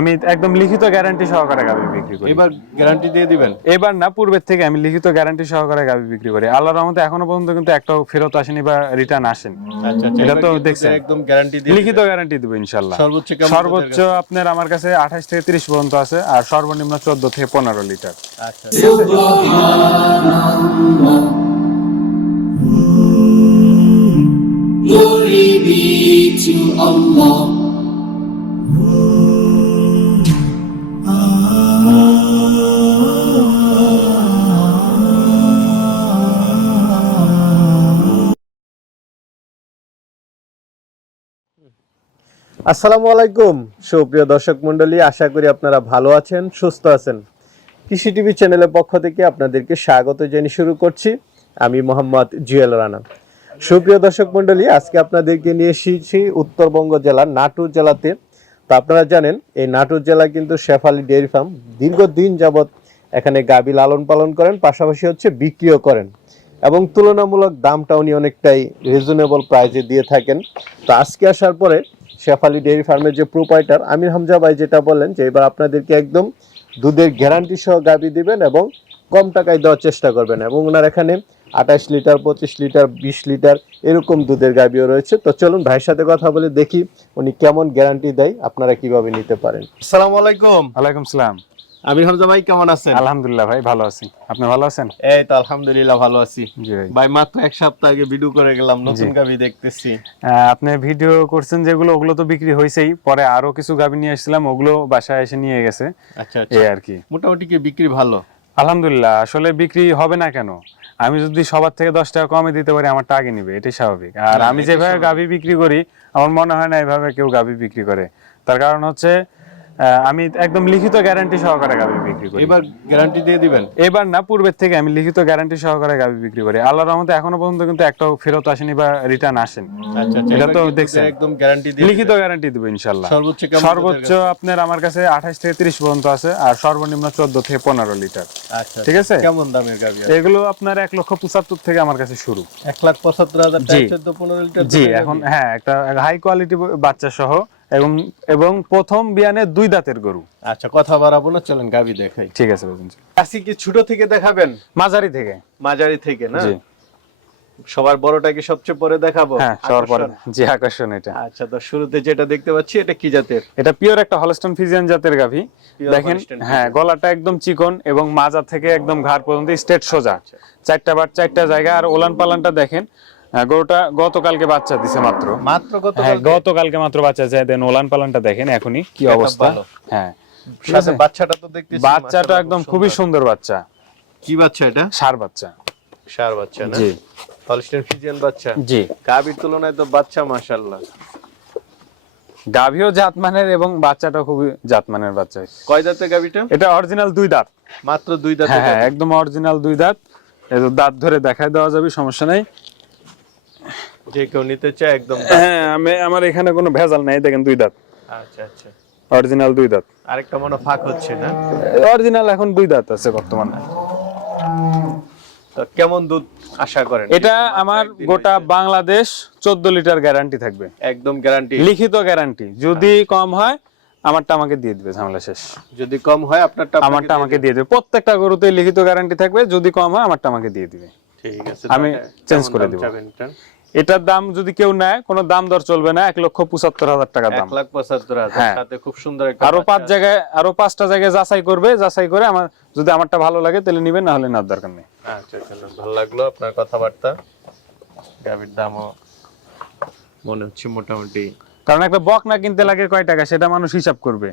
আমি একদম লিখিত গ্যারান্টি সহকারে গাভি বিক্রি করি। এবার গ্যারান্টি দিয়ে দিবেন? এবার না পূর্বের থেকে আমি লিখিত গ্যারান্টি সহকারে গাভি বিক্রি করি। আল্লাহর রহমতে এখনও পর্যন্ত কিন্তু একটাও ফেরত আসেনি বা রিটার্ন আসেনি। আচ্ছা আচ্ছা এটা তো দেখছেন। একদম গ্যারান্টি দিয়ে লিখিত দিবেন। গ্যারান্টি দেবো ইনশাল্লাহ সর্বোচ্চ সর্বোচ্চ আপনার আমার কাছে আঠাশ থেকে তিরিশ পর্যন্ত আছে আর সর্বনিম্ন চোদ্দ থেকে পনেরো লিটার। আচ্ছা। Glory be to Allah. আসসালামু আলাইকুম, সুপ্রিয় দর্শক মণ্ডলী, আশা করি আপনারা ভালো আছেন, সুস্থ আছেন। কৃষি টিভি চ্যানেলের পক্ষ থেকে আপনাদেরকে স্বাগত জানিয়ে শুরু করছি। আমি মোহাম্মদ জুয়েল রানা। সুপ্রিয় দর্শক মন্ডলী আজকে আপনাদেরকে নিয়ে এসেছি উত্তরবঙ্গ জেলার নাটোর জেলাতে। তো আপনারা জানেন, এই নাটোর জেলা কিন্তু শেফালি ডেয়ারি ফার্ম দীর্ঘদিন যাবৎ এখানে গাবি লালন পালন করেন, পাশাপাশি হচ্ছে বিক্রিও করেন এবং তুলনামূলক দামটা উনি অনেকটাই রিজনেবল প্রাইসে দিয়ে থাকেন। তো আজকে আসার পরে শেফালি ডেয়ারি ফার্মের যে প্রোপাইটার আমির হামজা ভাই যেটা বলেন যে এবার আপনাদেরকে একদম দুধের গ্যারান্টি সহ গাবি দিবেন এবং কম টাকায় দেওয়ার চেষ্টা করবেন এবং ওনার এখানে আঠাশ লিটার পঁচিশ লিটার বিশ লিটার এরকম দুধের গাবিও রয়েছে। তো চলুন ভাইয়ের সাথে কথা বলে দেখি উনি কেমন গ্যারান্টি দেয় আপনারা কীভাবে নিতে পারেন। আসসালামু আলাইকুম। আলাইকুম সালাম। আমির হামজা ভাই কেমন আছেন? আলহামদুলিল্লাহ ভাই ভালো আছি। আপনি ভালো আছেন? এই তো আলহামদুলিল্লাহ ভালো আছি। ভাই। মাত্র এক সপ্তাহ আগে ভিডিও করে গেলাম নতুন গাবি দেখতেছি। আপনি ভিডিও করছেন যেগুলো ওগুলো তো বিক্রি পরে আরও কিছু গাভি নিয়ে এসেছিলাম ওগুলো বাসায় এসে নিয়ে গেছে। আচ্ছা আচ্ছা। এই আর কি মোটামুটি কি বিক্রি ভালো? আলহামদুলিল্লাহ আসলে বিক্রি হবে না কেন? আমি যদি সবার থেকে দশ টাকা কমে দিতে পারি আমার টাকা নিবে এটাই স্বাভাবিক। আর আমি যেভাবে। গাভি বিক্রি করি আমার মনে হয় না এভাবে কেউ গাভি বিক্রি করে। তার কারণ হচ্ছে আমি একদম লিখিত গ্যারান্টি সহকারে গাভি বিক্রি করি। এবার গ্যারান্টি দিয়ে দিবেন? এবার না পূর্বের থেকে আমি লিখিত গ্যারান্টি সহকারে গাভি বিক্রি করি। আল্লাহর রহমতে এখনও পর্যন্ত কিন্তু একটাও ফেরত আসেনি বা রিটার্ন আসেনি। আচ্ছা আচ্ছা এটা তো দেখছেন। একদম গ্যারান্টি দিয়ে লিখিত। গ্যারান্টি দেবো ইনশাল্লাহ সর্বোচ্চ সর্বোচ্চ আপনার আমার কাছে আঠাশ থেকে তিরিশ পর্যন্ত আছে আর সর্বনিম্ন চোদ্দ থেকে পনেরো লিটার। আচ্ছা ঠিক আছে? কেমন দামের গাবি এগুলো আপনার এক লক্ষ পঁচাত্তর থেকে আমার কাছে শুরু। এক লাখ পঁচাত্তর হাজার জি। টাকা চোদ্দ পনেরো লিটার জি এখন হ্যাঁ একটা হাই কোয়ালিটি বাচ্চা সহ এবং এবং প্রথম বিয়ানে দুই দাঁতের গরু। আচ্ছা কথা বাড়াবো না চলেন গাবি দেখাই। ঠিক আছে কি ছোট থেকে দেখাবেন? মাঝারি থেকে। মাঝারি থেকে না? সবার বড়টাকে সবচেয়ে পরে দেখাবো? হ্যাঁ সবার পরে। জি আকর্ষণ এটা। আচ্ছা তো শুরুতে যেটা দেখতে পাচ্ছি এটা কি জাতের? এটা পিওর একটা হলস্টন ফিজিয়ান জাতের গাভী। দেখেন হ্যাঁ গলাটা একদম চিকন এবং মাজা থেকে একদম ঘাড় পর্যন্ত স্ট্রেট সোজা। আচ্ছা। চারটা বার চারটা জায়গা আর ওলান পালানটা দেখেন। আহ, গরুটা গতকালকে বাচ্চা দিছে মাত্র। মাত্র কত হ্যাঁ গতকালকে মাত্র বাচ্চা যায় দেন ওলান পালানটা দেখেন এখনই কি অবস্থা? হ্যাঁ? বাচ্চাটা তো দেখতেছি বাচ্চাটা একদম খুবই সুন্দর। বাচ্চা। কি বাচ্চা এটা? সার বাচ্চা। সার বাচ্চা না? জি। হলস্টেন ফিজিয়ান বাচ্চা? জি। গাবির তুলনায় তো বাচ্চা মাশাআল্লাহ। গাভীও জাতমানের এবং বাচ্চাটা খুবই জাতমানের বাচ্চা। কয় দাঁতের গাবিটা এটা অরিজিনাল দুই দাঁত। মাত্র দুই দাঁত হ্যাঁ হ্যাঁ একদম অরিজিনাল দুই দাঁত। এই দাঁত ধরে দেখায় দেওয়া যাবে সমস্যা নাই। যে কেউ নিতে চায় একদম হ্যাঁ আমি আমার এখানে কোনো ভেজাল নাই দেখেন দুই দাঁত। আচ্ছা আচ্ছা। অরিজিনাল দুই দাঁত। আরেকটা মনে ফাঁক হচ্ছে না? অরিজিনাল এখন দুই দাঁত আছে বর্তমানে। তো কেমন দুধ আশা করেন? এটা আমার গোটা বাংলাদেশ চোদ্দ লিটার গ্যারান্টি থাকবে। একদম গ্যারান্টি লিখিত গ্যারান্টি যদি কম হয় আমারটা আমাকে দিয়ে দিবে ঝামেলা শেষ। যদি কম হয় আপনারটা আমারটা আমাকে দিয়ে দেবে। প্রত্যেকটা গরুতে লিখিত গ্যারান্টি থাকবে। যদি কম হয় আমারটা আমাকে দিয়ে দিবে। ঠিক আছে আমি চেঞ্জ করে দিব। এটার দাম যদি কেউ নেয় কোনো দাম দর চলবে না এক লক্ষ পঁচাত্তর হাজার টাকা দাম। লাখ পঁচাত্তর হাজার হ্যাঁ। খুব সুন্দর আরও পাঁচ জায়গায় আরও পাঁচটা জায়গায় যাচাই করবে যাচাই করে আমার যদি আমারটা ভালো লাগে তাহলে নিবেন না হলে নেওয়ার দরকার নেই। আচ্ছা ভালো লাগল আপনার কথাবার্তা। গাবির দামও মনে হচ্ছে মোটামুটি। কারণ একটা বক না কিনতে লাগে কয় টাকা সেটা মানুষ হিসাব করবে।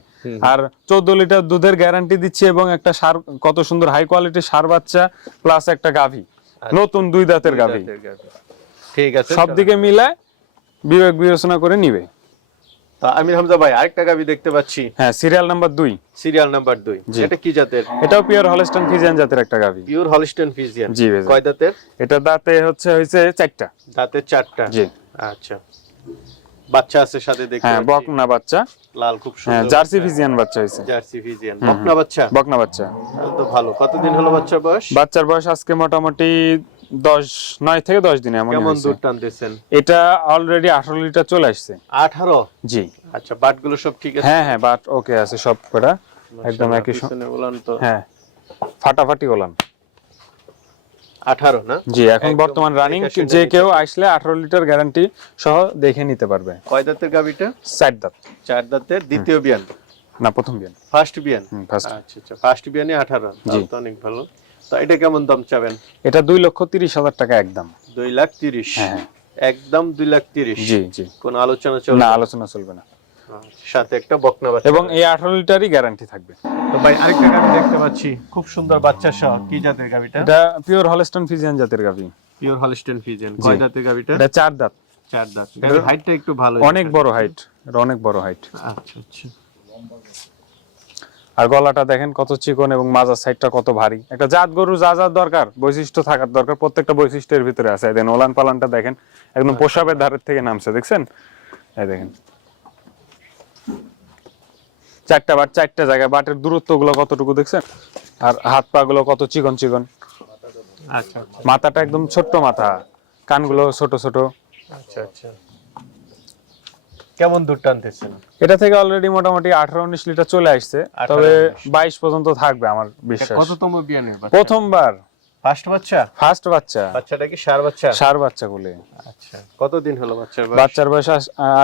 আর চোদ্দ লিটার দুধের গ্যারান্টি দিচ্ছে এবং একটা সার কত সুন্দর হাই কোয়ালিটির সার বাচ্চা প্লাস একটা গাভী। নতুন দুই দাঁতের গাভী। ঠিক আছে সব দিকে মিলায় বিবেক বিবেচনা করে নিবে। তা আমির হামজা ভাই আরেকটা গাবি দেখতে পাচ্ছি। হ্যাঁ সিরিয়াল নাম্বার সিরিয়াল নাম্বার এটা কি জাতের? এটাও পিওর হলস্টন ফিজিয়ান জাতের একটা গাভী পিওর হলিস্টেন ফিজিয়ান জি কয় দাঁতের? এটা দাঁতে হচ্ছে জি। আচ্ছা। বাচ্চা আছে সাথে দেখতে হ্যাঁ বকনা বাচ্চা। লাল খুব হ্যাঁ সুন্দর। জার্সি। ফিজিয়ান বাচ্চা জার্সি ফিজিয়ান বকনা বাচ্চা? বকনা বাচ্চা। তো ভালো। কতদিন হলো বাচ্চার বয়স? বাচ্চার বয়স আজকে মোটামুটি দশ নয় থেকে দশ দিন কেমন দুধ টানতেছেন? এটা অলরেডি আঠারো লিটার চলে আসছে। আঠারো? জি। আচ্ছা বাটগুলো সব ঠিক আছে? হ্যাঁ হ্যাঁ বাট ওকে আছে সব কটা। একদম একই হ্যাঁ ফাটাফাটি ওলান। আঠারো না? জি এখন বর্তমান রানিং যে কেউ আসলে আঠারো লিটার গ্যারান্টি সহ দেখে নিতে পারবে। কয় দাঁতের চার দাঁত। চার দাঁতের দ্বিতীয় বিয়ান? না প্রথম বিয়ান। ফার্স্ট বিয়ান? হুম, আচ্ছা আচ্ছা ফার্স্ট বিয়ানে আঠারো। অনেক ভালো। তো এটা কেমন দাম চাবেন? এটা দুই লক্ষ তিরিশ হাজার টাকা একদম। দুই লাখ তিরিশ? হ্যাঁ। একদম দুই লাখ তিরিশ? জি জি। কোন আলোচনা চলবে না? আলোচনা চলবে না। আচ্ছা, সাথে একটা বকনা বাচ্চা এবং এই আঠারো লিটারই গ্যারান্টি থাকবে। তো ভাই আরেকটা গাবি দেখতে পাচ্ছি। খুব সুন্দর বাচ্চা সহ। কি জাতের গাবিটা? এটা পিওর হলস্টন ফিজিয়ান জাতের গাভি পিওর হলস্টেন ফিজেন কয় দাঁতের গাবিটা? এটা চার দাঁত। চার দাঁত। হাইটটা একটু ভালো অনেক বড় হাইট এটা অনেক বড় হাইট আচ্ছা আচ্ছা। আর গলাটা দেখেন কত চিকন এবং মাজার সাইডটা কত ভারী। একটা জাত গরু যা যা দরকার বৈশিষ্ট্য থাকার দরকার প্রত্যেকটা বৈশিষ্ট্যের ভিতরে আছে। দেখেন ওলান পালানটা দেখেন একদম পোশাবের ধারের থেকে নামছে দেখছেন? এই দেখেন। চারটা বাট চারটা জায়গায় বাটের দূরত্বগুলো কতটুকু দেখছেন? আর হাত পা গুলো কত চিকন চিকন। আচ্ছা। মাথাটা একদম ছোট্ট মাথা কানগুলো ছোট ছোট। আচ্ছা আচ্ছা। কেমন দুধ টানতেছেন? এটা থেকে অলরেডি মোটামুটি আঠারো উনিশ লিটার চলে আসছে। তবে বাইশ পর্যন্ত থাকবে আমার বিশ্বাস। কততম বিয়ানের বাচ্চা প্রথমবার। ফার্স্ট বাচ্চা? ফার্স্ট বাচ্চা। বাচ্চাটা কি সার বাচ্চা? সার বাচ্চা বলে আচ্ছা কতদিন হলো বাচ্চার বয়স? বাচ্চার বয়স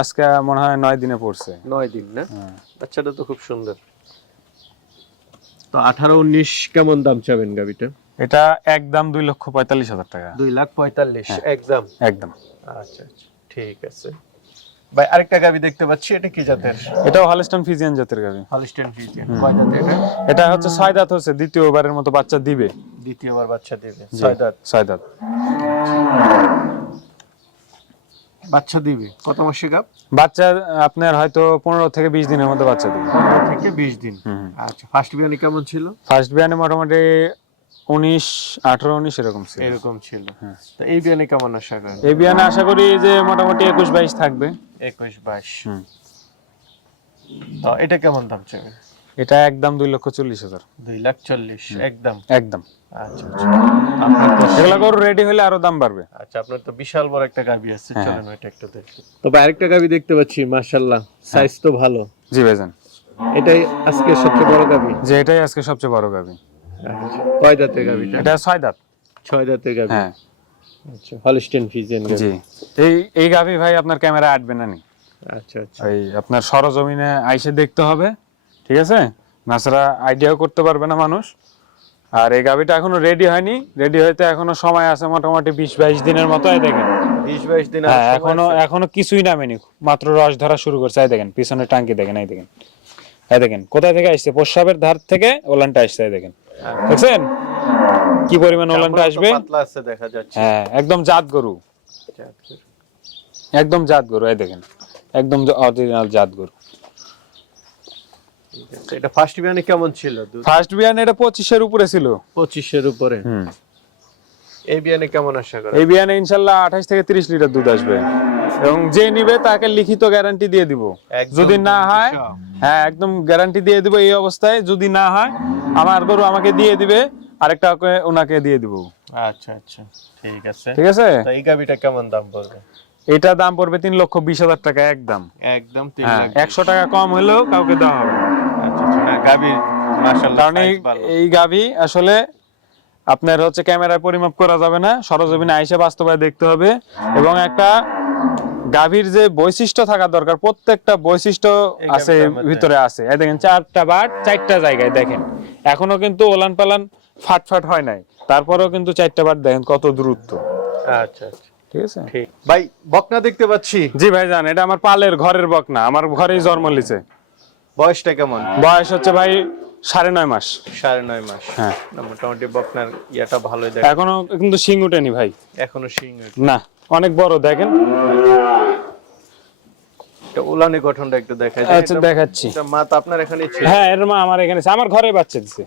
আজকে মনে হয় নয় দিনে পড়ছে। নয় দিন না? হ্যাঁ। বাচ্চাটা তো খুব সুন্দর। তো আঠারো উনিশ কেমন দাম চাবেন গাবিটা? এটা একদম দুই লক্ষ পঁয়তাল্লিশ হাজার টাকা। দুই লাখ পঁয়তাল্লিশ একদম? একদম। আচ্ছা আচ্ছা ঠিক আছে। ভাই আরেকটা গাবি দেখতে পাচ্ছি এটা কি জাতের? এটাও হলস্টন ফিজিয়ান জাতের গাবি। হলস্টেন ফ্রিজিয়ান কয় দাঁত এটা? এটা হচ্ছে ছয় দাঁত হচ্ছে দ্বিতীয়বারের মতো বাচ্চা দিবে। দ্বিতীয়বার বাচ্চা দেবে ছয় দাঁত? ছয় দাঁত। বাচ্চা দিবে কত মাসে গাব? বাচ্চা আপনার হয়তো পনেরো থেকে বিশ দিনের মধ্যে বাচ্চা দিবে। থেকে বিশ দিন। আচ্ছা ফার্স্ট বিয়ানি কেমন ছিল? ফার্স্ট বিয়ানে মোটামুটি উনিশ আঠারো উনিশ এরকম ছিল। এরকম ছিল। হ্যাঁ। তো এই বিয়ানি কেমন আশা করেন? এই বিয়ানে আশা করি যে মোটামুটি একুশ বাইশ থাকবে। একুশ বাইশ। তো এটা কেমন দাম চাবে এটা একদম দুই লক্ষ চল্লিশ হাজার। দুই লাখ চল্লিশ একদম? একদম। আচ্ছা আচ্ছা। এগুলা গরু রেডি হলে আরও দাম বাড়বে। আচ্ছা আপনার তো বিশাল বড় একটা গাবি আছে। হ্যাঁ। চলেন ওইটা একটু দেখি। তবে আরেকটা গাবি দেখতে পাচ্ছি মাশাআল্লাহ। সাইজ তো ভালো। জি ভাইজান। এটাই আজকে সবচেয়ে বড় গাবি যে এটাই আজকে সবচেয়ে বড় গাবি কয় দাঁতের গাবিটা এটা? ছয় দাঁত। ছয় দাঁতের গাবি হ্যাঁ। আচ্ছা হলস্টেন ফিজিয়ান জি। এই এই গাভি ভাই আপনার ক্যামেরা আটবে না নি? আচ্ছা আচ্ছা। ওই আপনার সরজমিনে আইসে দেখতে হবে ঠিক আছে? নাছাড়া আইডিয়াও করতে পারবে না মানুষ। আর এই গাভিটা এখনও রেডি হয়নি। রেডি হইতে এখনও সময় আছে মোটামুটি বিশ বাইশ দিনের মতো এই দেখেন। বিশ বাইশ দিন হ্যাঁ এখনও এখনও কিছুই নামেনি মাত্র রস ধরা শুরু করছে এই দেখেন পিছনে টাঙ্কি দেখেন এই দেখেন। এই দেখেন কোথায় থেকে আসছে? প্রস্রাবের ধার থেকে ওলানটা আসছে এই দেখেন। দেখছেন? কি পরিমাণ ওলানটা আসবে? পাতলা আছে দেখা যাচ্ছে। হ্যাঁ একদম জাত গরু। একদম জাত গরু এই দেখেন। একদম অরিজিনাল জাত গরু। এটা ফার্স্ট বিয়ানি কেমন ছিল ফার্স্ট বিয়ান এটা উপরে ছিল। উপরে। হুম। এই বিয়ানি কেমন আশা করেন? এই বিয়ানে ইনশাল্লাহ আঠাশ থেকে তিরিশ লিটার দুধ আসবে। এবং যে নিবে তাকে লিখিত গ্যারান্টি দিয়ে দিব। যদি না হয় হ্যাঁ একদম গ্যারান্টি দিয়ে দিব এই অবস্থায়। যদি না হয় আমার গরু আমাকে দিয়ে দিবে আরেকটা ওনাকে দিয়ে দিব। আচ্ছা আচ্ছা ঠিক আছে। ঠিক আছে? তো এই গাবিটা কেমন দাম পড়বে? এটা দাম পড়বে তিন লক্ষ বিশ হাজার টাকা একদম। একদম হ্যাঁ একশো টাকা কম হলেও কাউকে দেওয়া হবে। আচ্ছা আচ্ছা মাশাআল্লাহ কারণ এই গাভি আসলে আপনার হচ্ছে ক্যামেরায় পরিমাপ করা যাবে না সরজমিনে আইসে বাস্তবায় দেখতে হবে। এবং একটা গাভীর যে বৈশিষ্ট্য থাকা দরকার প্রত্যেকটা বৈশিষ্ট্য আছে ভিতরে আছে। এই দেখেন চারটা বাট চারটা জায়গায় দেখেন। এখনও কিন্তু ওলান পালান ফাট ফাট হয় নাই। তারপরেও কিন্তু চারটা বাট দেখেন কত দূরত্ব আচ্ছা আচ্ছা। ঠিক আছে? ভাই বকনা দেখতে পাচ্ছি। জি ভাইজান এটা আমার পালের ঘরের বকনা। আমার ঘরেই জন্ম লিছে। বয়সটা কেমন? বয়স হচ্ছে ভাই সাড়ে নয় মাস। সাড়ে নয় মাস। হ্যাঁ। মোটামুটি বকনার ইয়াটা ভালোই দেখ এখনও কিন্তু শিং উঠেনি ভাই। এখনও সিং না। অনেক বড় দেখেন। উলানি গঠনটা একটু দেখা আচ্ছা দেখাচ্ছি। মাত আপনার এখানে ছিল? হ্যাঁ এর মা আমার এখানে আমার ঘরে বাচ্চা দিছে।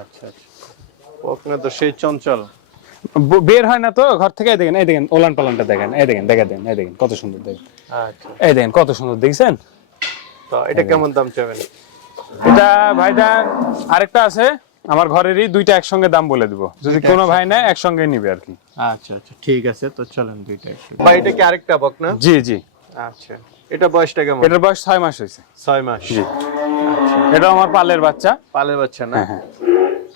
আচ্ছা আচ্ছা। তো সেই চঞ্চল। বের হয় না তো ঘর থেকে? দেখেন এই দেখেন ওলান পালানটা দেখেন এই দেখেন দেখা দেন এই দেখেন কত সুন্দর দেখেন। আচ্ছা। এই দেখেন কত সুন্দর দেখছেন? তো এটা কেমন দাম চাবেন? এটা ভাইটা আরেকটা আছে। আমার ঘরেরই দুইটা একসঙ্গে দাম বলে দিব। যদি কোনো ভাই নেয় একসঙ্গে নিবে আর কি। আচ্ছা আচ্ছা ঠিক আছে তো চলেন দুইটা একটু ভাই এটা কি আরেকটা বকনা জি জি। আচ্ছা এটা বয়সটা কেমন? এটার বয়স ছয় মাস হয়েছে। ছয় মাস। জি। এটাও আমার পালের বাচ্চা। পালের বাচ্চা না? হ্যাঁ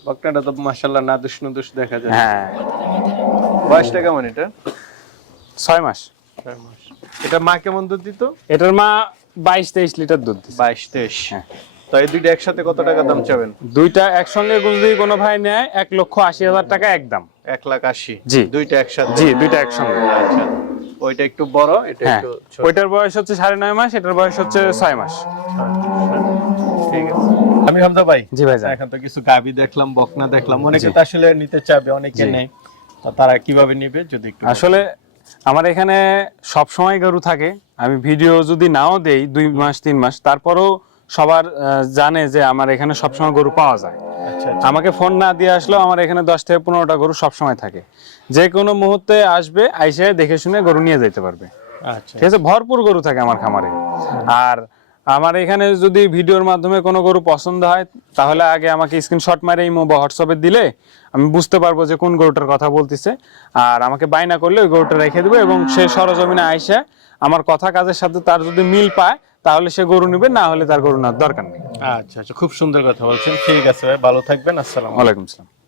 বকনাটা তো মাশাল্লাহ নাদুস নুদুস দেখা যায়। হ্যাঁ। বয়সটা কেমন এটা? ছয় মাস। ছয় মাস। এটা মা কেমন দুধ দিত? এটার মা বাইশ তেইশ লিটার দুধ দিচ্ছে বাইশ তেইশ। হ্যাঁ। তো এই দুইটা একসাথে কত টাকা দাম চাবেন? দুইটা একসঙ্গে যদি কোনো ভাই নেয় এক লক্ষ আশি হাজার টাকা একদম। এক লাখ আশি? জি। দুইটা একসাথে? জি দুইটা একসঙ্গে। আচ্ছা। ওইটা একটু বড় এটা হ্যাঁ। একটু ছোট। ওইটার বয়স হচ্ছে সাড়ে নয় মাস এটার বয়স হচ্ছে ছয় মাস। ঠিক আছে। আমি হামদা ভাই জি ভাইজান। এখন তো কিছু গাবি দেখলাম বকনা দেখলাম। অনেকে। তো আসলে নিতে চাবে অনেকে নেই। তো তারা কীভাবে নেবে যদি একটু আসলে আমার এখানে সব সময় গরু থাকে। আমি ভিডিও যদি নাও দেই দুই মাস তিন মাস তারপরেও সবার জানে যে আমার এখানে সবসময় গরু পাওয়া যায়। আচ্ছা আচ্ছা। আমাকে ফোন না দিয়ে আসলেও আমার এখানে দশ থেকে পনেরোটা গরু সবসময় থাকে। যে কোনো মুহূর্তে আসবে আইসে দেখে শুনে গরু নিয়ে যেতে পারবে। আচ্ছা। ঠিক আছে? ভরপুর গরু থাকে আমার খামারে। আর আমার এখানে যদি ভিডিওর মাধ্যমে কোনো গরু পছন্দ হয় তাহলে আগে আমাকে স্ক্রিনশট মারে ইমো বা হোয়াটসঅ্যাপে দিলে আমি বুঝতে পারব যে কোন গরুটার কথা বলতেছে। আর আমাকে বায়না করলে ওই গরুটা রেখে দেবো এবং সে সরজমিনে আইসা আমার কথা কাজের সাথে তার যদি মিল পায় তাহলে সে গরু নিবে না হলে তার গরু নেওয়ার দরকার নেই। আচ্ছা আচ্ছা খুব সুন্দর কথা বলছেন। ঠিক আছে ভাই ভালো থাকবেন। আসসালাম আলাইকুম। আসসালাম।